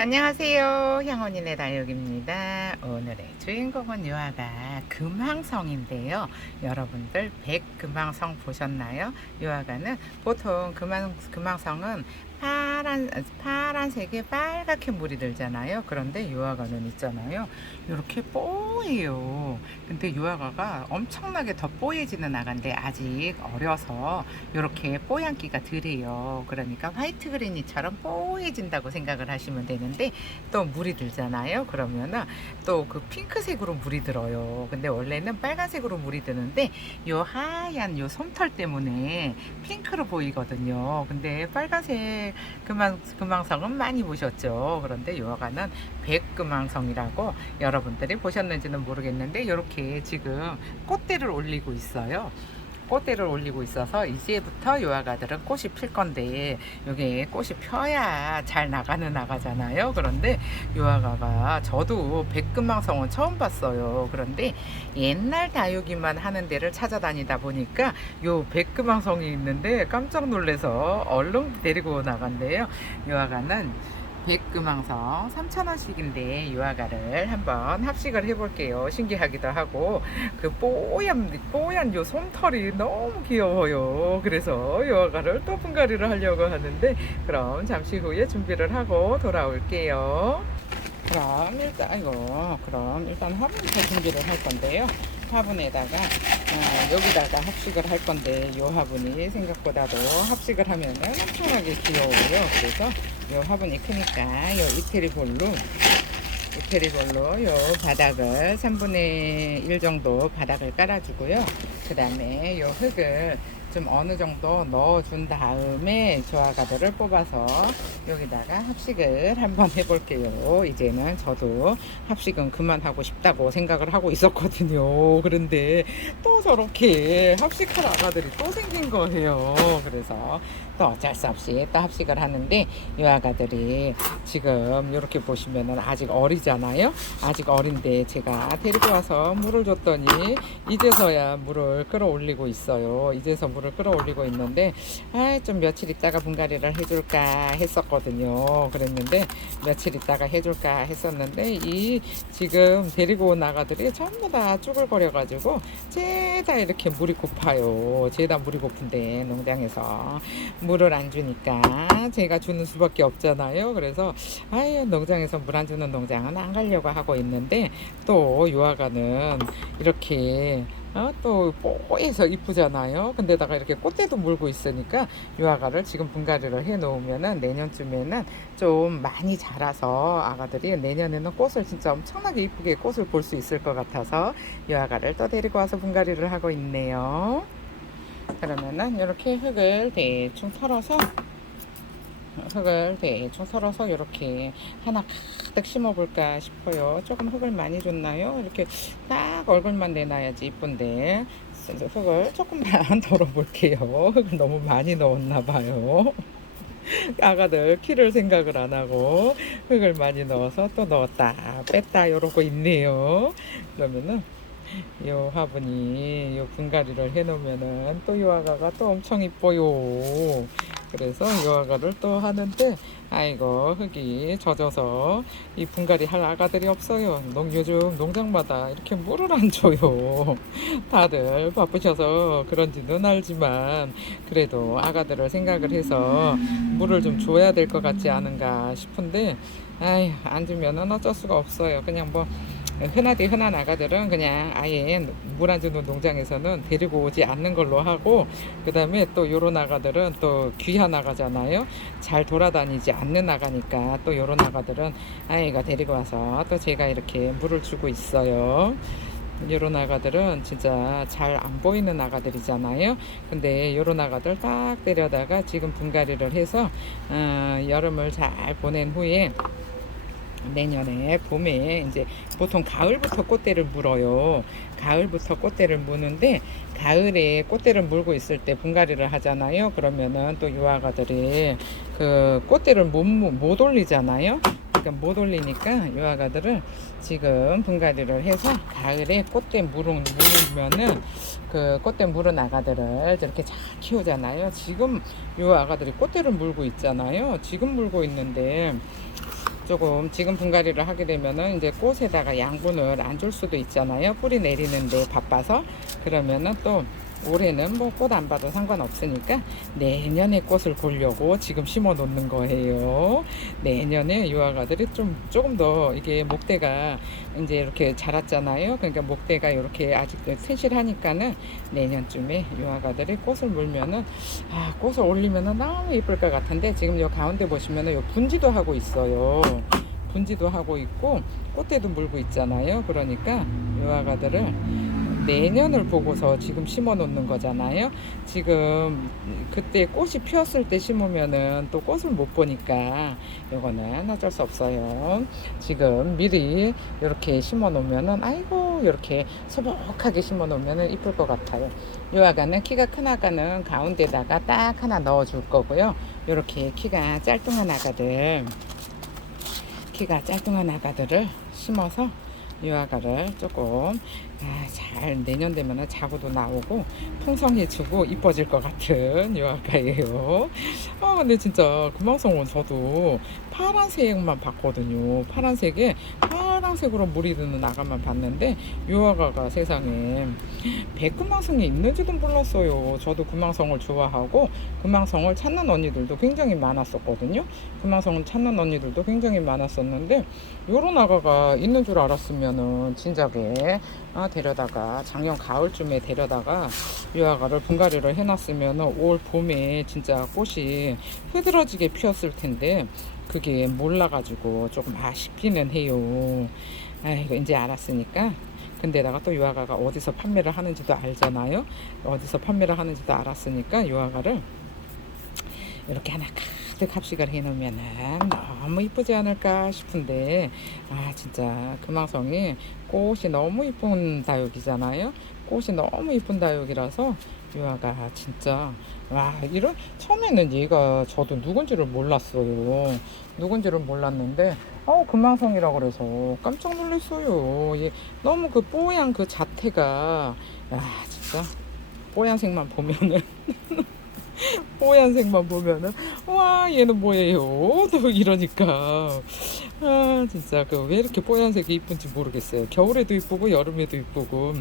안녕하세요. 향원인의 다육입니다. 오늘의 주인공은 유아가 금황성인데요. 여러분들 백금황성 보셨나요? 유아가는 보통 금황성은 파란색에 빨갛게 물이 들잖아요. 그런데 유아가는 있잖아요. 이렇게 뽀예요. 근데 유아가가 엄청나게 더 뽀얘지는 아가인데 아직 어려서 이렇게 뽀얀기가 덜해요. 그러니까 화이트 그레니처럼 뽀얘진다고 생각을 하시면 되는데 또 물이 들잖아요. 그러면은 또 그 핑크색으로 물이 들어요. 근데 원래는 빨간색으로 물이 드는데 요 하얀 요 솜털 때문에 핑크로 보이거든요. 근데 빨간색 금황성은 많이 보셨죠. 그런데 요아가는 백금황성이라고 여러분들이 보셨는지는 모르겠는데 이렇게 지금 꽃대를 올리고 있어요. 꽃대를 올리고 있어서 이제부터 요아가들은 꽃이 필 건데 이게 꽃이 펴야 잘 나가는 아가잖아요. 그런데 요아가가 저도 백금황성은 처음 봤어요. 그런데 옛날 다육이만 하는 데를 찾아다니다 보니까 요 백금황성이 있는데 깜짝 놀라서 얼른 데리고 나간대요. 요아가는 백금황성 3,000원씩인데 유아가를 한번 합식을 해볼게요. 신기하기도 하고 그 뽀얀 요 솜털이 너무 귀여워요. 그래서 유아가를 또 분갈이를 하려고 하는데 그럼 잠시 후에 준비를 하고 돌아올게요. 그럼 일단 화분부터 준비를 할 건데요. 화분에다가 여기다가 합식을 할 건데 이 화분이 생각보다도 합식을 하면은 엄청나게 귀여워요. 그래서 이 화분이 크니까 이 이태리볼로 요 바닥을 3분의 1 정도 바닥을 깔아주고요. 그 다음에 요 흙을 좀 어느 정도 넣어준 다음에 조화가들을 뽑아서 여기다가 합식을 한번 해볼게요. 이제는 저도 합식은 그만하고 싶다고 생각을 하고 있었거든요. 그런데 또 저렇게 합식할 아가들이 또 생긴 거예요. 그래서 또 어쩔 수 없이 또 합식을 하는데 이 아가들이 지금 이렇게 보시면은 아직 어리잖아요. 아직 어린데 제가 데리고 와서 물을 줬더니 이제서야 물을 끌어올리고 있어요. 이제서 물을 끌어올리고 있는데 좀 며칠 있다가 분갈이를 해줄까 했었거든요. 그랬는데 며칠 있다가 해줄까 했었는데 이 지금 데리고 온 아가들이 전부 다 쭈글거려 가지고 죄다 이렇게 물이 고파요. 죄다 물이 고픈데 농장에서 물을 안 주니까 제가 주는 수밖에 없잖아요. 그래서 농장에서 물 안 주는 농장은 안 가려고 하고 있는데 또 유아가는 이렇게 또 뽀해서 이쁘잖아요. 근데다가 이렇게 꽃대도 물고 있으니까 유아가를 지금 분갈이를 해 놓으면은 내년쯤에는 좀 많이 자라서 아가들이 내년에는 꽃을 진짜 엄청나게 이쁘게 꽃을 볼 수 있을 것 같아서 유아가를 또 데리고 와서 분갈이를 하고 있네요. 그러면은 이렇게 흙을 대충 털어서 이렇게 하나 가득 심어 볼까 싶어요. 조금 흙을 많이 줬나요? 이렇게 딱 얼굴만 내놔야지 이쁜데 흙을 조금만 덜어 볼게요. 흙을 너무 많이 넣었나 봐요. 아가들 키를 생각을 안 하고 흙을 많이 넣어서 또 넣었다 뺐다 이러고 있네요. 그러면은 요 화분이 요 분갈이를 해 놓으면은 또 요 아가가 또 엄청 이뻐요. 그래서 요 아가를 또 하는데 아이고 흙이 젖어서 이 분갈이 할 아가들이 없어요. 요즘 농장마다 이렇게 물을 안 줘요. 다들 바쁘셔서 그런지는 알지만 그래도 아가들을 생각을 해서 물을 좀 줘야 될 것 같지 않은가 싶은데 안 주면은 어쩔 수가 없어요. 그냥 뭐 흔한 아가들은 그냥 아예 물 안 주는 농장에서는 데리고 오지 않는 걸로 하고 그 다음에 또 요런 아가들은 또 귀한 아가잖아요. 잘 돌아다니지 않는 아가니까 또 요런 아가들은 아이가 데리고 와서 또 제가 이렇게 물을 주고 있어요. 요런 아가들은 진짜 잘 안 보이는 아가들이잖아요. 근데 요런 아가들 딱 데려다가 지금 분갈이를 해서 여름을 잘 보낸 후에 내년에 봄에 이제 보통 가을부터 꽃대를 물어요. 가을부터 꽃대를 무는데 가을에 꽃대를 물고 있을 때 분갈이를 하잖아요. 그러면은 또 유아가들이 그 꽃대를 못 올리잖아요. 그러니까 못 올리니까 유아가들을 지금 분갈이를 해서 가을에 꽃대 물으면은 그 꽃대 물은 아가들을 저렇게 잘 키우잖아요. 지금 요 아가들이 꽃대를 물고 있잖아요. 지금 물고 있는데 조금 지금 분갈이를 하게 되면은 이제 꽃에다가 양분을 안 줄 수도 있잖아요. 뿌리 내리는데 바빠서. 그러면은 또 올해는 뭐 꽃 안 봐도 상관없으니까 내년에 꽃을 보려고 지금 심어 놓는 거예요. 내년에 유화가들이 좀 조금 더 이게 목대가 이제 이렇게 자랐잖아요. 그러니까 목대가 이렇게 아직 튼실하니까는 내년쯤에 유화가들이 꽃을 물면은 꽃을 올리면은 너무 예쁠 것 같은데 지금 요 가운데 보시면은 요 분지도 하고 있어요. 분지도 하고 있고 꽃대도 물고 있잖아요. 그러니까 유화가들을 내년을 보고서 지금 심어 놓는 거잖아요. 지금 그때 꽃이 피었을 때 심으면은 또 꽃을 못 보니까 이거는 어쩔 수 없어요. 지금 미리 이렇게 심어 놓으면은 아이고 이렇게 소복하게 심어 놓으면은 이쁠 것 같아요. 요 아가는 키가 큰 아가는 가운데다가 딱 하나 넣어 줄 거고요. 이렇게 키가 짤뚱한 아가들을 심어서 유아가를 조금 잘 내년 되면 자구도 나오고 풍성해지고 이뻐질 것 같은 유아가예요. 근데 진짜 금방송은 저도 파란색만 봤거든요. 파란색으로 물이 드는 아가만 봤는데 유아가가 세상에 백금방송이 있는지도 몰랐어요. 저도 금방송을 좋아하고 금방송을 찾는 언니들도 굉장히 많았었거든요. 금방송을 찾는 언니들도 굉장히 많았었는데 요런 아가가 있는 줄 알았으면은 진작에 데려다가 작년 가을쯤에 데려다가 유아가를 분갈이를 해놨으면은 올 봄에 진짜 꽃이 흐드러지게 피었을 텐데 그게 몰라가지고 조금 아쉽기는 해요. 아이고 이제 알았으니까. 근데다가 또 유아가가 어디서 판매를 하는지도 알잖아요. 어디서 판매를 하는지도 알았으니까 유아가를 이렇게 하나 가득 합식을 해놓으면은 너무 이쁘지 않을까 싶은데 진짜 금화성이 꽃이 너무 이쁜 다육이잖아요. 꽃이 너무 이쁜 다육이라서 유아가 진짜 이런 처음에는 얘가 저도 누군지를 몰랐어요. 누군지를 몰랐는데 금방성이라고 그래서 깜짝 놀랐어요. 얘 너무 그 뽀얀 그 자태가 진짜 뽀얀색만 보면은 뽀얀색만 보면은 와 얘는 뭐예요 또 이러니까 진짜 그 왜 이렇게 뽀얀색이 이쁜지 모르겠어요. 겨울에도 이쁘고 여름에도 이쁘고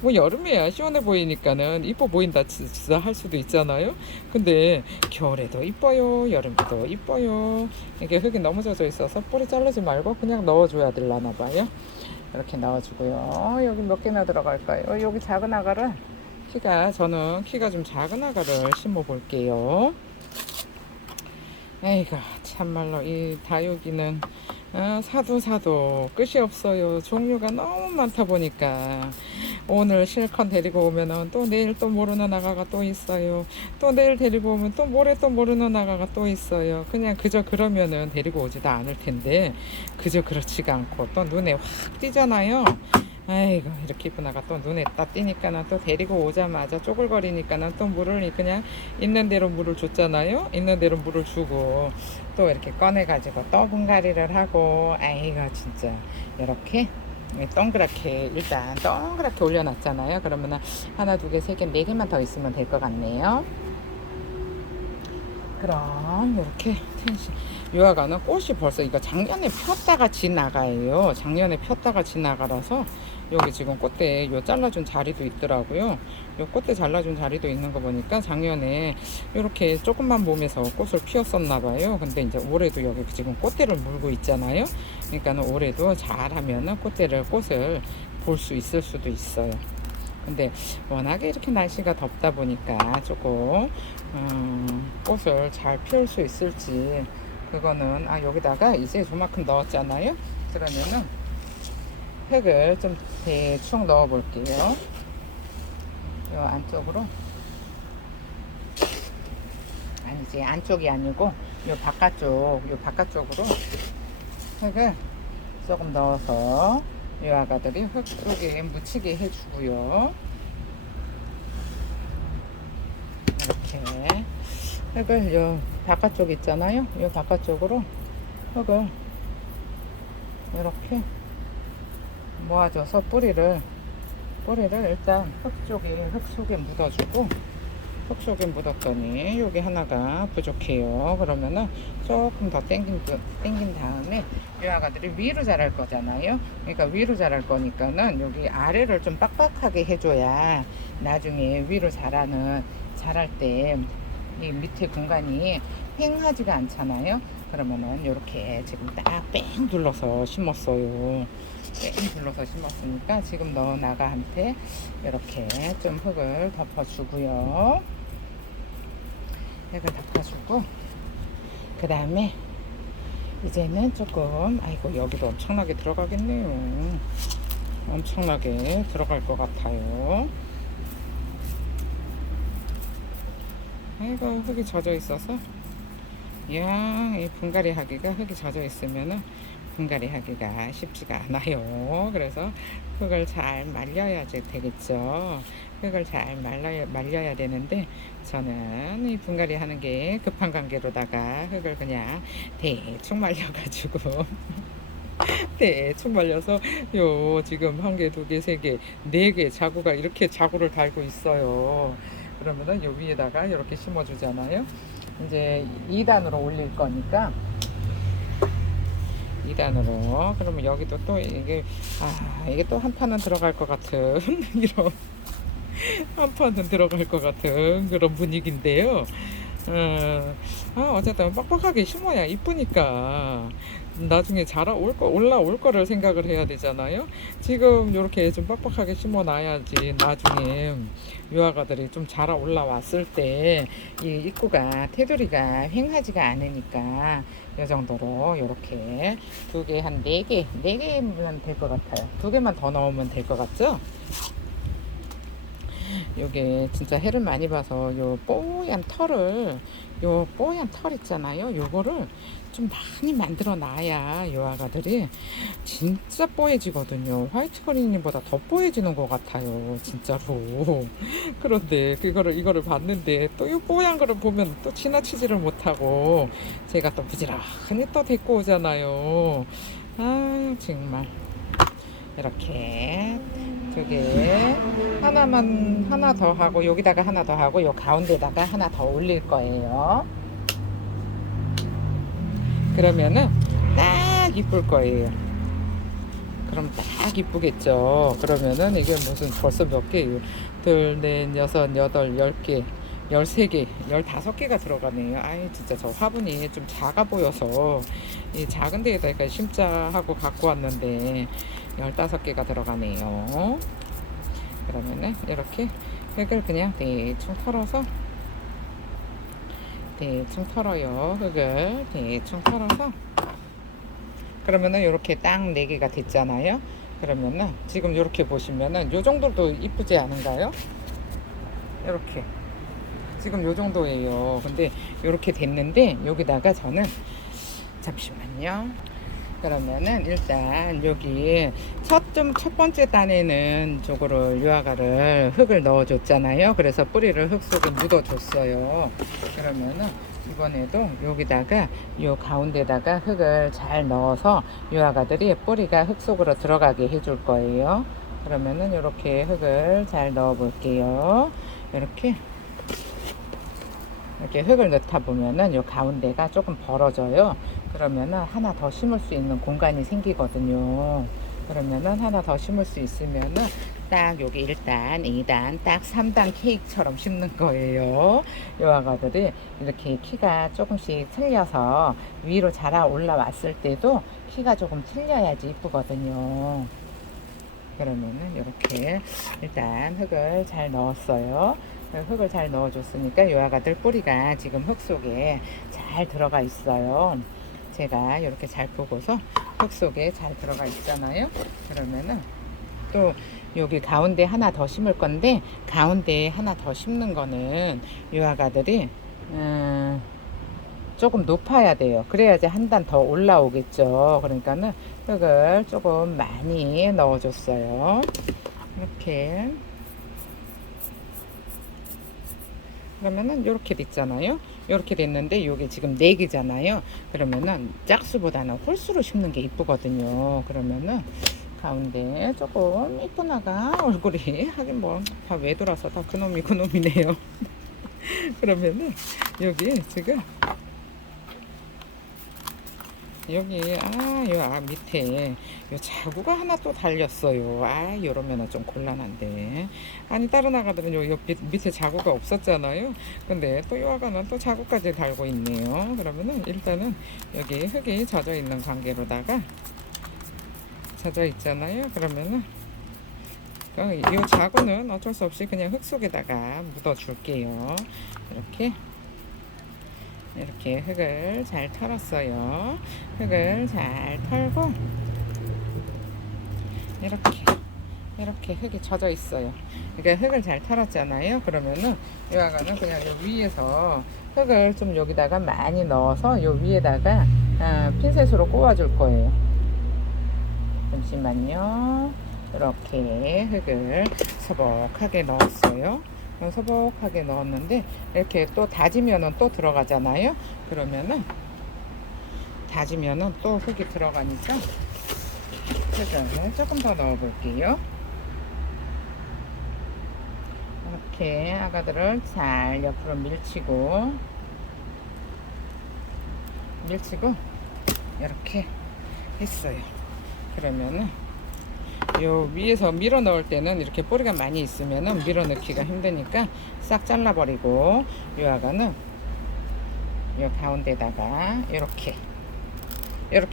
뭐 여름에야 시원해 보이니까는 이뻐 보인다 진짜 할 수도 있잖아요. 근데 겨울에도 이뻐요 여름에도 이뻐요. 이게 흙이 너무 젖어 있어서 뿌리 자르지 말고 그냥 넣어줘야 되려나 봐요. 이렇게 넣어주고요. 여기 몇 개나 들어갈까요? 여기 작은 아가를 저는 키가 좀 작은 아가를 심어 볼게요. 에이가 참말로 이 다육이는 사도 끝이 없어요. 종류가 너무 많다 보니까 오늘 실컷 데리고 오면은 또 내일 또 모르는 아가가 또 있어요. 또 내일 데리고 오면 또 모레 또 모르는 아가가 또 있어요. 그냥 그저 그러면은 데리고 오지도 않을 텐데 그저 그렇지가 않고 또 눈에 확 띄잖아요. 아이고 이렇게 이쁜 아가 또 눈에 딱 띄니까는 또 데리고 오자마자 쪼글거리니까는 또 물을 그냥 있는 대로 물을 줬잖아요. 있는 대로 물을 주고 또 이렇게 꺼내 가지고 또 분갈이를 하고 아이고 진짜 이렇게 동그랗게 일단 동그랗게 올려놨잖아요. 그러면은 하나 두 개 세 개 네 개만 더 있으면 될 것 같네요. 그럼 이렇게 유아가는 꽃이 벌써 이거 작년에 폈다가 진 아가예요. 작년에 폈다가 진 아가라서 여기 지금 꽃대 요 잘라준 자리도 있더라고요. 요 꽃대 잘라준 자리도 있는 거 보니까 작년에 이렇게 조금만 몸에서 꽃을 피웠었나 봐요. 근데 이제 올해도 여기 지금 꽃대를 물고 있잖아요. 그러니까 올해도 잘하면은 꽃을 볼 수 있을 수도 있어요. 근데 워낙에 이렇게 날씨가 덥다 보니까 조금 꽃을 잘 피울 수 있을지 그거는 여기다가 이제 조만큼 넣었잖아요. 그러면은 흙을 좀 대충 넣어 볼게요. 요 안쪽으로 아니지 안쪽이 아니고 요 바깥쪽으로 흙을 조금 넣어서 이 아가들이 흙 속에 묻히게 해주고요. 이렇게 흙을 요 바깥쪽 있잖아요. 요 바깥쪽으로 흙을 이렇게 모아줘서 뿌리를 일단 흙 속에 묻어주고 흙 속에 묻었더니 여기 하나가 부족해요. 그러면은 조금 더 당긴 다음에 유아가들이 위로 자랄 거잖아요. 그러니까 위로 자랄 거니까는 여기 아래를 좀 빡빡하게 해줘야 나중에 위로 자랄 때 이 밑에 공간이 횡하지가 않잖아요. 그러면은 이렇게 지금 딱 뺑 둘러서 심었어요. 뺑 둘러서 심었으니까 지금 너 나가한테 이렇게 좀 흙을 덮어주고요. 흙을 덮어주고 그 다음에 이제는 조금 아이고 여기도 엄청나게 들어가겠네요. 엄청나게 들어갈 것 같아요. 아이고 흙이 젖어 있어서 이야 이 분갈이 하기가 흙이 젖어 있으면은 분갈이 하기가 쉽지가 않아요. 그래서 흙을 잘 말려야지 되겠죠. 흙을 잘 말려야 되는데 저는 이 분갈이 하는 게 급한 관계로다가 흙을 그냥 대충 말려가지고 대충 말려서 요 지금 한 개, 두 개, 세 개, 네 개 자구가 이렇게 자구를 달고 있어요. 그러면은 요 위에다가 이렇게 심어주잖아요. 이제 2단으로 올릴 거니까 2단으로 그러면 여기도 또 이게 또 한 판은 들어갈 것 같은 이런 한 판은 들어갈 것 같은 그런 분위기인데요. 어쨌든 빡빡하게 심어야 이쁘니까 나중에 올라올 거를 생각을 해야 되잖아요. 지금 이렇게 좀 빡빡하게 심어 놔야지 나중에 유아가들이 좀 자라 올라왔을 때 이 입구가 테두리가 횡하지가 않으니까 이 정도로 이렇게 두 개 한 네 개면 될 것 같아요. 두 개만 더 넣으면 될 것 같죠? 요게 진짜 해를 많이 봐서 요 뽀얀 털 있잖아요. 요거를 좀 많이 만들어 놔야 요 아가들이 진짜 뽀얘지거든요. 화이트 거리님보다 더 뽀얘지는 것 같아요. 진짜로. 그런데 이거를 봤는데 또 요 뽀얀 거를 보면 또 지나치지를 못하고 제가 또 부지런히 또 데리고 오잖아요. 아 정말 이렇게 두 개 하나 더 하고 여기다가 하나 더 하고 요 가운데다가 하나 더 올릴 거예요. 그러면은 딱 이쁠 거예요. 그럼 딱 이쁘겠죠. 그러면은 이게 무슨 벌써 몇 개예요? 둘, 넷, 여섯, 여덟, 10개, 13개, 15개가 들어가네요. 아이 진짜 저 화분이 좀 작아 보여서 이 작은 데에다가 심자 하고 갖고 왔는데 15개가 들어가네요. 그러면은 이렇게 흙을 그냥 대충 털어요. 흙을 대충 털어서 그러면은 이렇게 딱 4개가 됐잖아요. 그러면은 지금 이렇게 보시면은 요 정도도 이쁘지 않은가요? 이렇게 지금 요 정도예요. 근데 이렇게 됐는데 여기다가 저는 잠시만요. 그러면은 일단 여기 첫 번째 단에는 저거를 유아가를 흙을 넣어줬잖아요. 그래서 뿌리를 흙 속에 묻어줬어요. 그러면은 이번에도 여기다가 요 가운데다가 흙을 잘 넣어서 유아가들이 뿌리가 흙 속으로 들어가게 해줄 거예요. 그러면은 이렇게 흙을 잘 넣어 볼게요. 이렇게 흙을 넣다 보면은 요 가운데가 조금 벌어져요. 그러면은 하나 더 심을 수 있는 공간이 생기거든요. 그러면은 하나 더 심을 수 있으면은 딱 여기 1단, 2단, 딱 3단 케이크처럼 심는 거예요. 요 아가들이 이렇게 키가 조금씩 틀려서 위로 자라 올라왔을 때도 키가 조금 틀려야지 이쁘거든요. 그러면은 이렇게 일단 흙을 잘 넣었어요. 흙을 잘 넣어줬으니까 요 아가들 뿌리가 지금 흙 속에 잘 들어가 있어요. 제가 이렇게 잘 보고서 흙 속에 잘 들어가 있잖아요. 그러면은 또 여기 가운데 하나 더 심을 건데 가운데 하나 더 심는 거는 요 아가들이 조금 높아야 돼요. 그래야지 한 단 더 올라오겠죠. 그러니까는 흙을 조금 많이 넣어줬어요. 이렇게. 그러면은 이렇게 됐잖아요. 이렇게 됐는데 이게 지금 4개잖아요. 그러면은 짝수보다는 홀수로 심는 게 이쁘거든요. 그러면은 가운데 조금 이쁜 아가 얼굴이 하긴 뭐 다 외돌아서 다 그놈이네요. 그러면은 여기 지금 여기 요 밑에 요 자구가 하나 또 달렸어요. 요러면은 좀 곤란한데. 아니 다른 아가들은 요 밑에 자구가 없었잖아요. 근데 또 요 아가는 또 자구까지 달고 있네요. 그러면은 일단은 여기 흙이 젖어 있는 관계로다가 젖어 있잖아요. 그러면은 이 자구는 어쩔 수 없이 그냥 흙 속에다가 묻어 줄게요. 이렇게 흙을 잘 털었어요. 흙을 잘 털고 이렇게 흙이 젖어 있어요. 그러니까 흙을 잘 털었잖아요. 그러면은 이 아가는 그냥 요 위에서 흙을 좀 여기다가 많이 넣어서 요 위에다가 핀셋으로 꽂아 줄 거예요. 잠시만요. 이렇게 흙을 소복하게 넣었어요. 소복하게 넣었는데 이렇게 또 다지면은 또 들어가잖아요. 그러면은 다지면은 또 흙이 들어가니까 흙을 조금 더 넣어 볼게요. 이렇게 아가들을 잘 옆으로 밀치고 이렇게 했어요. 그러면은 요 위에서 밀어 넣을 때는 이렇게 뿌리가 많이 있으면은 밀어 넣기가 힘드니까 싹 잘라 버리고 요 아가는 요 가운데다가 이렇게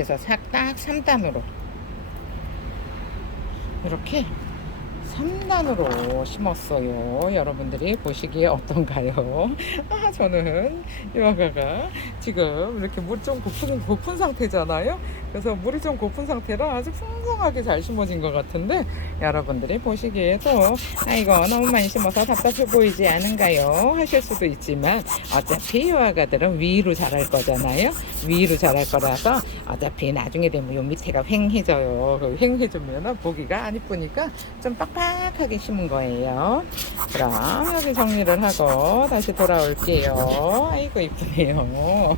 해서 딱 3단으로 이렇게 3단으로 심었어요. 여러분들이 보시기에 어떤가요? 저는 이 아가가 지금 이렇게 물이 좀 고픈 상태잖아요. 그래서 물이 좀 고픈 상태라 아주 풍성하게 잘 심어진 것 같은데 여러분들이 보시기에도 이거 너무 많이 심어서 답답해 보이지 않은가요? 하실 수도 있지만 어차피 이 아가들은 위로 자랄 거잖아요. 위로 자랄 거라서 어차피 나중에 되면 요 밑에가 휑해져요. 휑해지면 보기가 안 이쁘니까 좀 빡빡하게 심은 거예요. 그럼 여기 정리를 하고 다시 돌아올게요. 아이고 이쁘네요.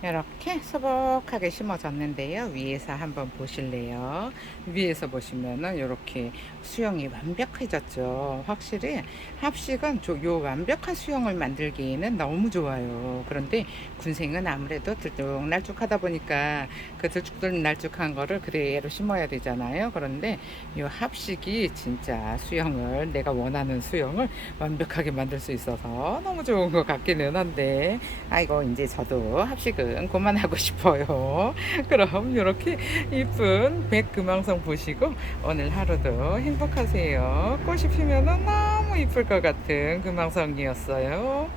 이렇게 소복하게 심어졌는데요. 위에서 한번 보실래요? 위에서 보시면은 이렇게 수영이 완벽해졌죠. 확실히 합식은 요 완벽한 수영을 만들기에는 너무 좋아요. 그런데 군생은 아무래도 들쭉날쭉하다 보니까 그 들쭉날쭉한 거를 그대로 심어야 되잖아요. 그런데 요 합식이 진짜 수영을 내가 원하는 수영을 완벽하게 만들 수 있어서 너무 좋은 것 같기는 한데 아이고 이제 저도 합식은 그만하고 싶어요. 그럼 이렇게 이쁜 백금왕성 보시고 오늘 하루도 행복하세요. 꽃이 피면 너무 이쁠 것 같은 금왕성이었어요.